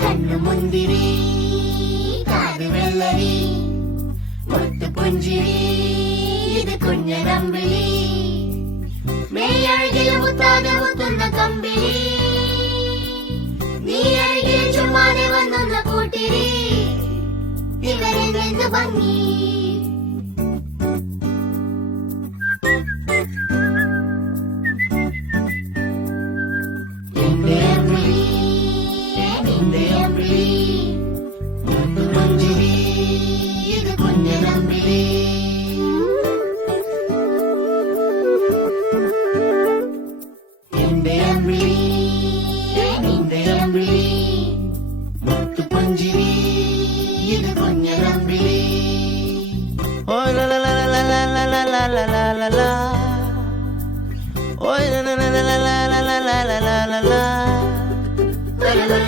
കണ്ണു മുന്തിരി കാത് വെള്ളരി മുത്തു പുഞ്ചിരി ഇത് കുഞ്ഞനമ്പിളി മേയഴകിൽ മുത്താതെ മുത്തുന്ന കമ്പിളി നീ അഴകിൽ ചുമ്മാതെ വന്നൊന്ന കൂട്ടിരി ഇവരെ നിന്ന് ഭംഗി Oh la la la la la la la la la la la la. Oh la la la la la la la la la la la la.